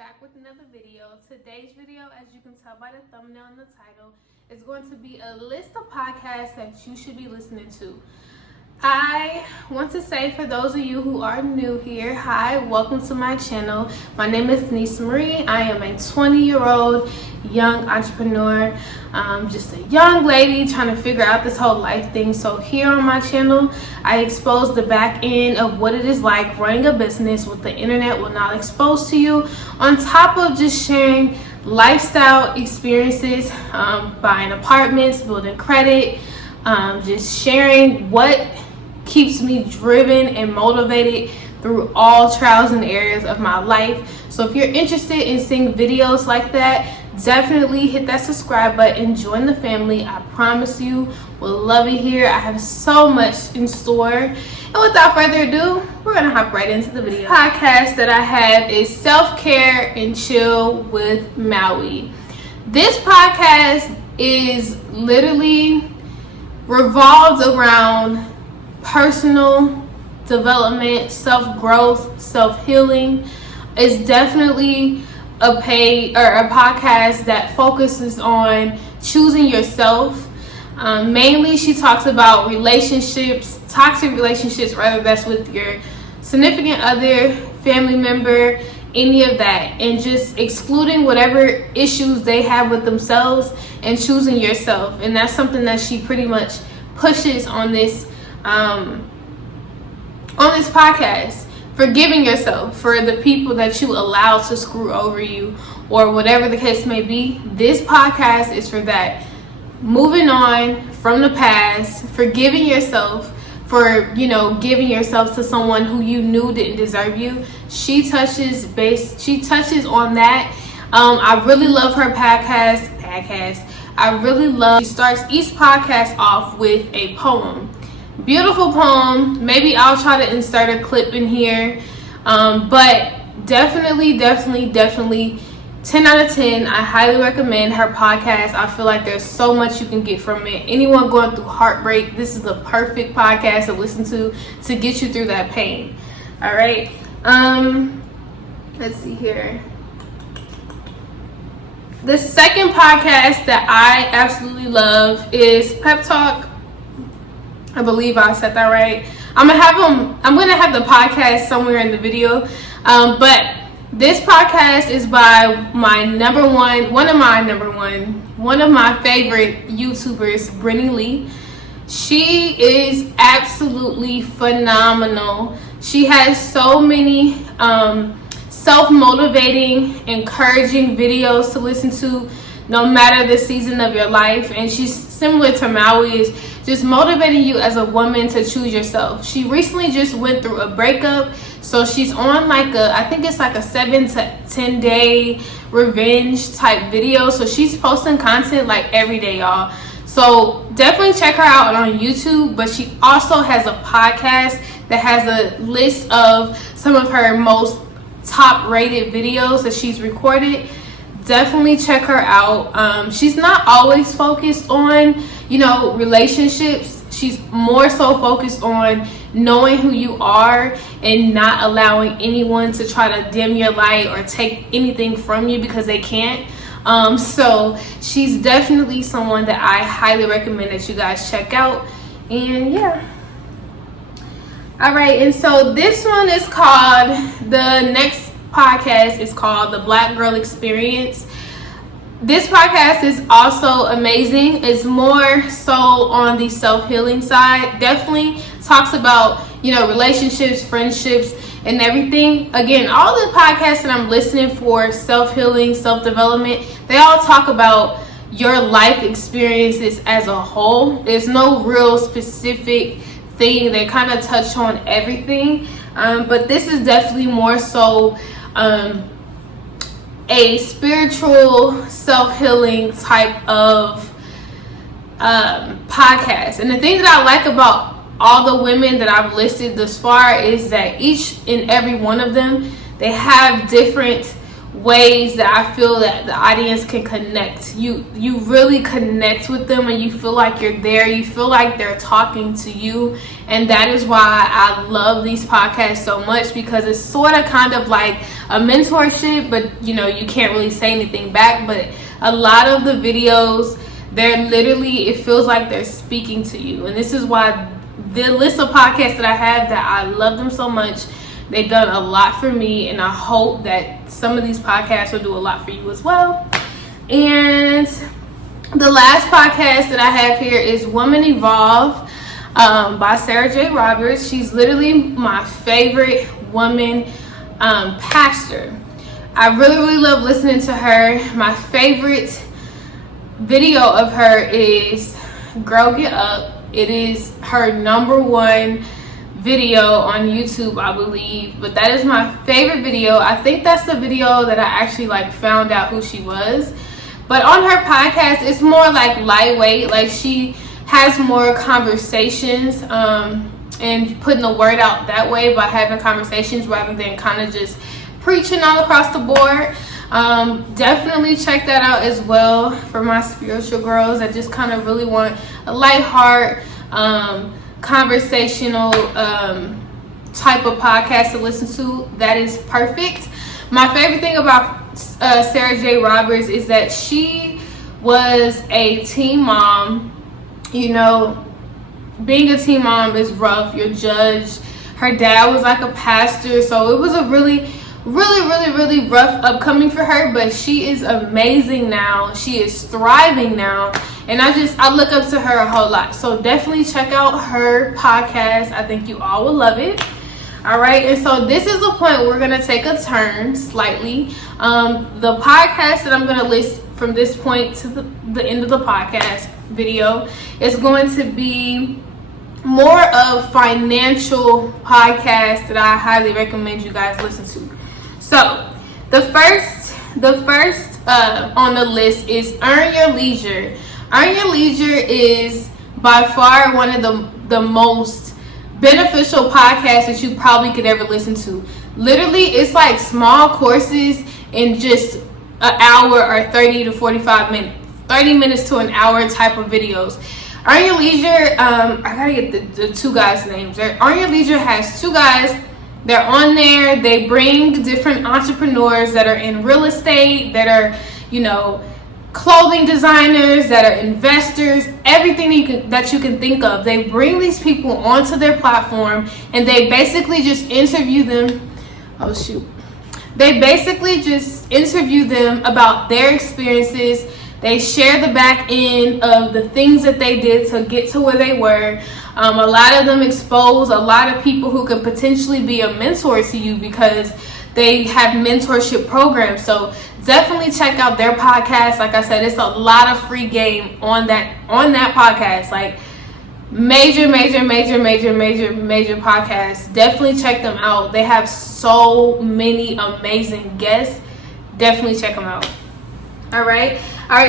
back with another video. Today's video, as you can tell by the thumbnail and the title, is going to be a list of podcasts that you should be listening to. I want to say, for those of you who are new here, hi, welcome to my channel. My name is Denise.Marieee. I am a 20-year-old young entrepreneur, just a young lady trying to figure out this whole life thing. So here on my channel, I expose the back end of what it is like running a business with the internet will not expose to you, on top of just sharing lifestyle experiences, buying apartments, building credit, just sharing what keeps me driven and motivated through all trials and errors of my life. So if you're interested in seeing videos like that, definitely hit that subscribe button and join the family. I promise you will love it here. I have so much in store. And without further ado, we're gonna hop right into the video. The podcast that I have is Self-Care and Chill with Maui. This podcast is literally revolved around personal development, self-growth, self-healing. It's definitely a podcast that focuses on choosing yourself. Mainly she talks about relationships, toxic relationships, whether that's with your significant other, family member, any of that, and just excluding whatever issues they have with themselves and choosing yourself. And that's something that she pretty much pushes on this podcast. Forgiving yourself for the people that you allow to screw over you, or whatever the case may be. This podcast is for that. Moving on from the past, forgiving yourself for, giving yourself to someone who you knew didn't deserve you. She touches on that. I really love her podcast. She starts each podcast off with a poem. Beautiful poem. Maybe I'll try to insert a clip in here. But definitely 10 out of 10. I highly recommend her podcast. I feel like there's so much you can get from it. Anyone going through heartbreak, this is the perfect podcast to listen to get you through that pain. All right. Let's see here. The second podcast that I absolutely love is Pep Talk. I believe I said that right. I'm gonna have the podcast somewhere in the video. But this podcast is by one of my favorite YouTubers, Brittany Lee. She is absolutely phenomenal. She has so many self-motivating, encouraging videos to listen to, no matter the season of your life. And she's similar to Maui, is just motivating you as a woman to choose yourself. She recently just went through a breakup, so she's on I think it's like a 7 to 10 day revenge type video. So she's posting content like every day, y'all. So definitely check her out on YouTube. But she also has a podcast that has a list of some of her most top rated videos that she's recorded. Definitely check her out. She's not always focused on relationships. She's more so focused on knowing who you are and not allowing anyone to try to dim your light or take anything from you, because they can't. So she's definitely someone that I highly recommend that you guys check out. And yeah. All right, and so this one is called, the next podcast is called The Black Girl Experience. This podcast is also amazing. It's more so on the self-healing side. Definitely talks about, relationships, friendships, and everything. Again, all the podcasts that I'm listening for, self-healing, self-development, they all talk about your life experiences as a whole. There's no real specific thing. They kind of touch on everything. But this is definitely more so a spiritual self-healing type of podcast. And the thing that I like about all the women that I've listed thus far is that each and every one of them, they have different ways that I feel that the audience can connect. You really connect with them and you feel like you're there. You feel like they're talking to you. And that is why I love these podcasts so much, because it's sort of kind of like a mentorship, but you can't really say anything back. But a lot of the videos, they're literally, it feels like they're speaking to you. And this is why the list of podcasts that I have, that I love them so much. They've done a lot for me, and I hope that some of these podcasts will do a lot for you as well. And the last podcast that I have here is Woman Evolve by Sarah J. Roberts. She's literally my favorite woman pastor. I really love listening to her. My favorite video of her is Girl Get Up. It is her #1 video on YouTube, I believe, but that is my favorite video. I think that's the video that I actually found out who she was. But on her podcast, it's more lightweight. She has more conversations and putting the word out that way by having conversations rather than kind of just preaching all across the board. Definitely check that out as well for my spiritual girls that just kind of really want a light heart, conversational type of podcast to listen to. That is perfect. My favorite thing about Sarah J. Roberts is that she was a teen mom. Being a teen mom is rough. You're judged. Her dad was a pastor, so it was a really rough upcoming for her, but she is amazing now. She is thriving now, and I look up to her a whole lot. So definitely check out her podcast. I think you all will love it. All right, and so this is the point where we're gonna take a turn slightly. The podcast that I'm gonna list from this point to the end of the podcast video is going to be more of financial podcasts that I highly recommend you guys listen to. So the first on the list is Earn Your Leisure. Earn Your Leisure is by far one of the most beneficial podcasts that you probably could ever listen to. Literally, it's small courses in just an hour or 30 to 45 minutes, 30 minutes to an hour type of videos. Earn Your Leisure, I gotta get the two guys' names. Earn Your Leisure has two guys. They're on there. They bring different entrepreneurs that are in real estate, that are, clothing designers, that are investors, everything that you can think of. They bring these people onto their platform and they basically just interview them. Oh, shoot. They basically just interview them about their experiences. They share the back end of the things that they did to get to where they were. A lot of them expose a lot of people who could potentially be a mentor to you because they have mentorship programs. So definitely check out their podcast. Like I said, it's a lot of free game on that podcast. Major podcasts. Definitely check them out. They have so many amazing guests. Definitely check them out. All right,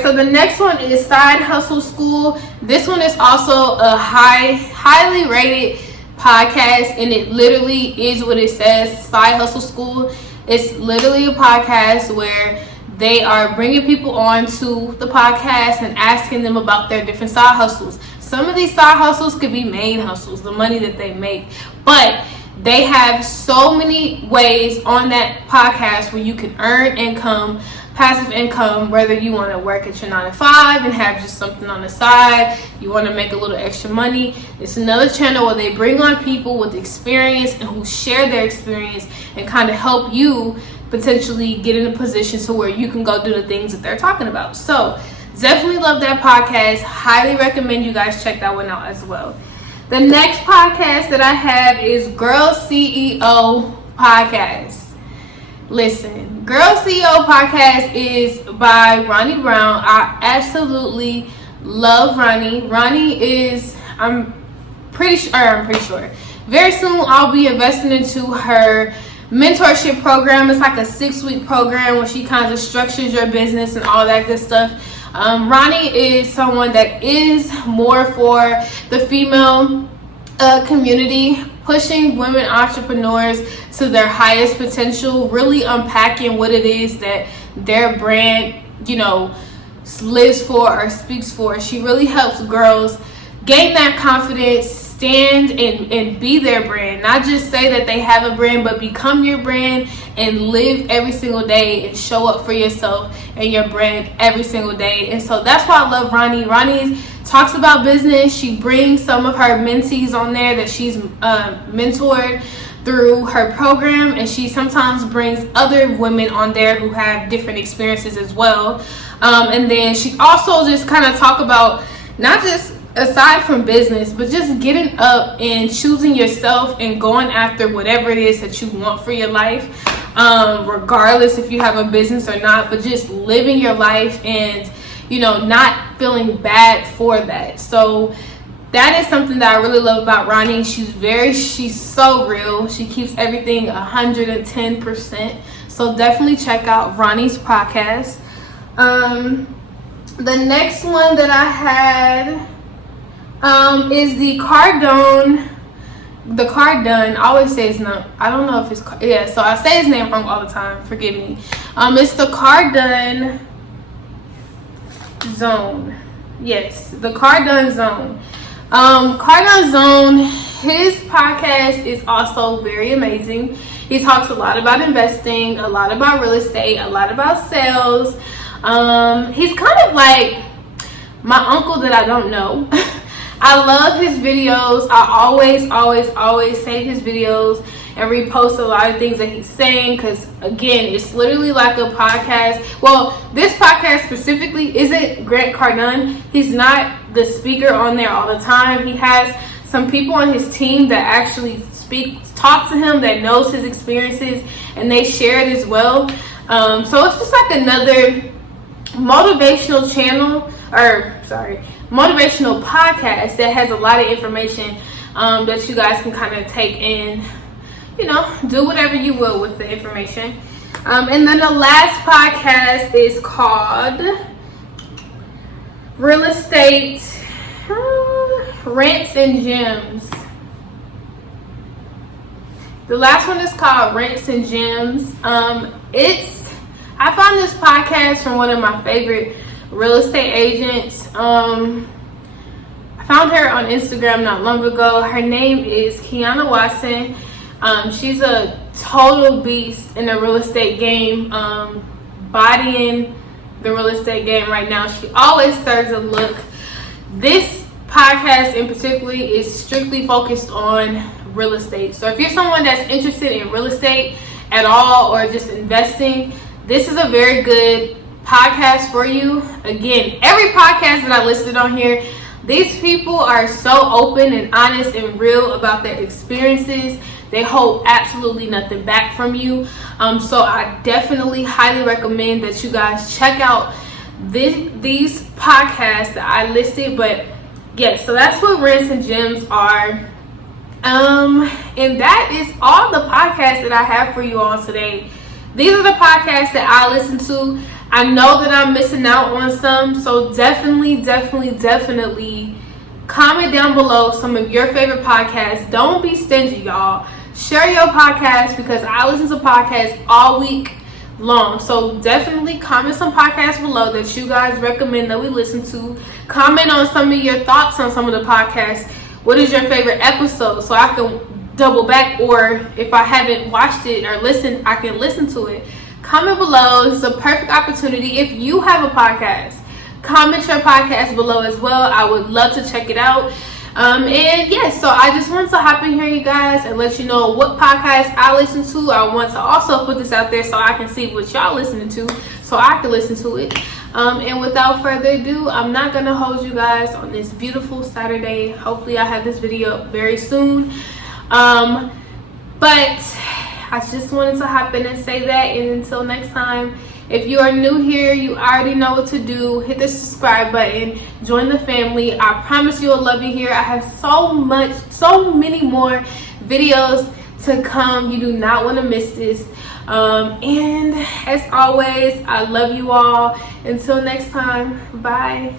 so the next one is Side Hustle School. This one is also a highly rated podcast, and it literally is what it says, Side Hustle School. It's literally a podcast where they are bringing people on to the podcast and asking them about their different side hustles. Some of these side hustles could be main hustles, the money that they make, but they have so many ways on that podcast where you can earn income, passive income, whether you want to work at your 9 to 5 and have just something on the side, you want to make a little extra money. It's another channel where they bring on people with experience and who share their experience and kind of help you potentially get in a position to where you can go do the things that they're talking about. So definitely love that podcast. Highly recommend you guys check that one out as well. The next podcast that I have is Girl CEO Podcast. Listen, Girl CEO Podcast is by Ronnie Brown. I absolutely love Ronnie. Ronnie is, I'm pretty sure, very soon I'll be investing into her mentorship program. It's like a 6-week program where she kind of structures your business and all that good stuff. Ronnie is someone that is more for the female community pushing women entrepreneurs to their highest potential, really unpacking what it is that their brand, lives for or speaks for. She really helps girls gain that confidence, stand and be their brand. Not just say that they have a brand, but become your brand and live every single day and show up for yourself and your brand every single day. And so that's why I love Ronnie. Ronnie talks about business. She brings some of her mentees on there that she's mentored through her program, and she sometimes brings other women on there who have different experiences as well. And then she also just kind of talk about not just aside from business, but just getting up and choosing yourself and going after whatever it is that you want for your life, regardless if you have a business or not, but just living your life and not feeling bad for that. So that is something that I really love about Ronnie. She's so real. She keeps everything 110%. So definitely check out Ronnie's podcast. The next one that I had is the Cardone. I always say his name. I don't know if it's so I say his name wrong all the time. Forgive me. It's the Cardone Zone. Yes, the Cardone Zone. Cardone Zone, his podcast is also very amazing. He talks a lot about investing, a lot about real estate, a lot about sales. He's kind of like my uncle that I don't know. I love his videos. I always save his videos and repost a lot of things that he's saying, because again, it's literally like a podcast. Well, this podcast specifically isn't Grant Cardone. He's not the speaker on there all the time. He has some people on his team that actually talk to him, that knows his experiences, and they share it as well. So it's just like another motivational motivational podcast that has a lot of information that you guys can kind of take and do whatever you will with the information. And then the last podcast is called Real Estate Rents and Gems. The last one is called Rents and Gems. I found this podcast from one of my favorite real estate agents. I found her on Instagram not long ago. Her name is Kiana Watson. She's a total beast in the real estate game, bodying the real estate game right now. She always serves a look. This podcast in particular is strictly focused on real estate. So if you're someone that's interested in real estate at all or just investing, this is a very good podcast for you. Again, every podcast that I listed on here, these people are so open and honest and real about their experiences. They hold absolutely nothing back from you. So I definitely highly recommend that you guys check out these podcasts that I listed. But yeah, so that's what Rents and Gems are. And that is all the podcasts that I have for you all today. These are the podcasts that I listen to. I know that I'm missing out on some, so definitely comment down below some of your favorite podcasts. Don't be stingy, y'all. Share your podcast, because I listen to podcasts all week long. So definitely comment some podcasts below that you guys recommend that we listen to. Comment on some of your thoughts on some of the podcasts. What is your favorite episode, so I can double back, or if I haven't watched it or listened, I can listen to it. Comment below. It's a perfect opportunity. If you have a podcast, comment your podcast below as well. I would love to check it out. And yes, so I just wanted to hop in here, you guys, and let you know what podcast I listen to. I want to also put this out there so I can see what y'all listening to, so I can listen to it. And without further ado, I'm not going to hold you guys on this beautiful Saturday. Hopefully I have this video up very soon. But I just wanted to hop in and say that. And until next time, if you are new here, you already know what to do. Hit the subscribe button, join the family. I promise you will love you here. I have so many more videos to come. You do not want to miss this. And as always, I love you all. Until next time, bye.